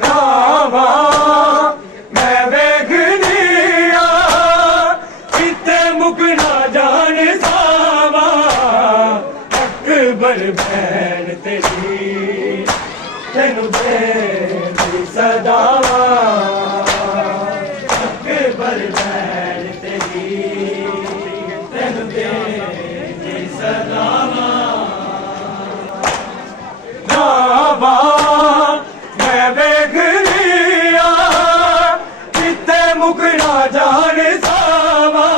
ਰਾਵਾ ਮੈਂ ਵੇਖਦੀ ਆ ਕਿਤੇ ਮੁਕਣਾ ਜਾਣ ਸਾਵਾ ਅਕਬਰ ਭੈਣ ਤੇਰੀ ਤੈਨੂੰ ਦੇਂਦੀ ਸਦਾਵਾ ਅਕਬਰ ਭੈਣ ਤੇਰੀ ਤੈਨੂੰ ਦੇਂਦੀ ਸਦਾਵਾ ਰਾਵਾ ਮੈਂ ਵੇਖਦੀ ਆ ਕਿਤੇ ਮੁਕਣਾ ਜਾਣ ਸਾਵਾ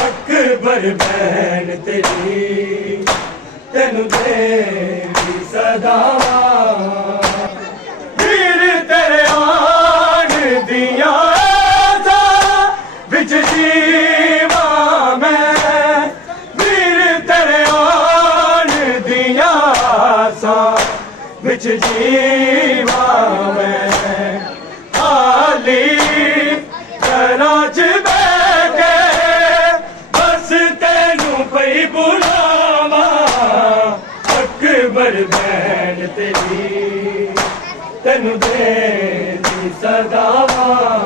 ਅਕਬਰ ਭੈਣ ਤੇਰੀ ਤੈਨੂੰ ਦੇਂਦੀ ਸਦਾਵਾ ਵੀਰ ਤੇਰੇ ਆਣ ਦੀਆਂ ਆਸਾਂ ਵਿੱਚ ਜੀਵਾ ਮੈਂ ਵੀਰ ਤੇਰੇ ਆਣ ਦੀਆਂ ਆਸਾਂ ਵਿੱਚ ਜੀਵਾ ਮੈਂ ਹਾਲੀ ਘਰਾਂ 'ਚ ਬਹਿ ਕੇ ਬਸ ਤੈਨੂੰ ਪਈ ਬੁਲਾਵਾ ਅਕਬਰ ਭੈਣ ਤੇਰੀ ਤੈਨੂੰ ਦੇਂਦੀ ਸਦਾਵਾ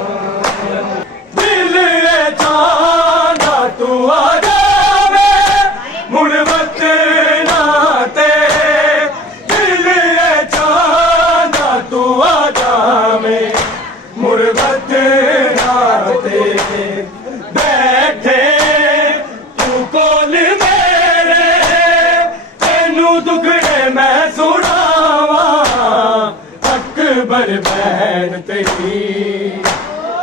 ਦਿਲ ਏ ਚਾਹੁੰਦਾ ਤੂੰ ਆ ਜਾਵੇ ਮੁੜ ਵਤਨਾਂ ਤੇ ਦਿਲ ਏ ਚਾਹੁੰਦਾ ਤੂੰ ਆ ਜਾਵੇ ਮੁੜ ਵਤਨਾਂ ਤੇ ਬੈਠੇ ਤੂੰ ਕੋਲ ਮੇਰੇ ਤੈਨੂੰ ਦੁੱਖੜੇ ਮੈਂ ਸੁਣਾਵਾਂ ਅਕਬਰ ਭੈਣ ਤੇਰੀ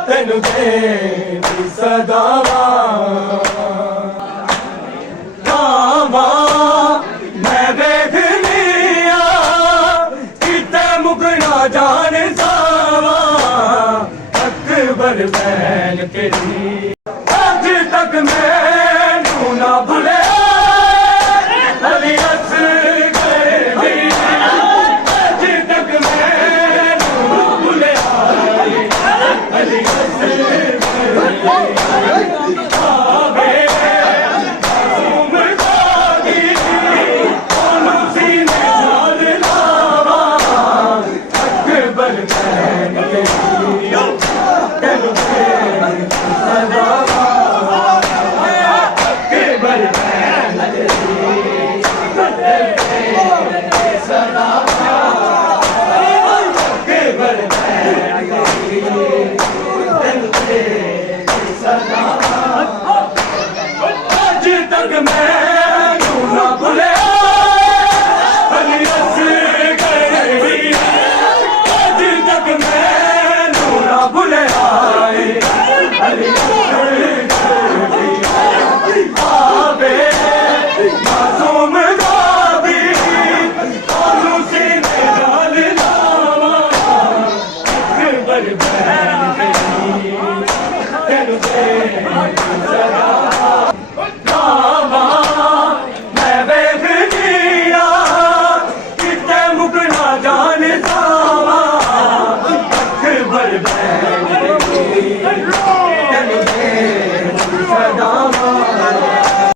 ਤੈਨੂੰ ਦੇਂਦੀ ਸਦਾਵਾ ਰਾਵਾ ਮੈਂ ਵੇਖਦੀ ਆ ਕਿਤੇ ਮੁਕਣਾ ਜਾਣ ਸਾਵਾ ਅਕਬਰ ਭੈਣ ਤੇਰੀ ਅੱਜ ਤੱਕ ਮੈਨੂੰ ਨਾ ਭੁੱਲਿਆ ਅਲੀ ਅਸਗਰ ਦੀ ਅੱਜ ਤੱਕ ਮੈਨੂੰ ਨਾ ਭੁੱਲਿਆ ਅਲੀ ਅਸਗਰ ਆਵੇ ਮਾਸੂਮ ਦਾਦੀ ਉਹਨੂੰ ਸੀਨੇ ਨਾਲ ਲਾਵਾ ਅਕਬਰ ਭੈਣ ਤੇਰੀ ਤੈਨੂੰ ਦੇਂਦੀ ਸਦਾਵਾ ਅਕਬਰ ਭੈਣ ਤੇਰੀ ਤੈਨੂੰ ਦੇਂਦੀ ਸਦਾਵਾ ਅਕਬਰ ਭੈਣ ਤੇਰੀ ਤੈਨੂੰ ਦੇਂਦੀ ਸਦਾਵਾ ਅੱਜ ਤੱਕ ਮੈਨੂੰ ਨਾ ਭੁੱਲਿਆ ਅਲੀ ਅਸਗਰ ਦੀ ਅੱਜ ਤੱਕ ਮੈਨੂੰ ਨਾ ਭੁੱਲਿਆ ਅਲੀ ਅਸਗਰ ਦੀ ਆਵੇ ਮਾਸੂਮ ਦਾਦੀ ਉਹਨੂੰ ਸੀਨੇ ਨਾਲ ਲਾਵਾ ਅਕਬਰ ਭੈਣ ਤੇਰੀ ਤੈਨੂੰ ਦੇਂਦੀ ਸਦਾਵਾ ਰਾਵਾ ਮੈਂ ਵੇਖਦੀ ਆ ਕਿਤੇ ਮੁਕਣਾ ਜਾ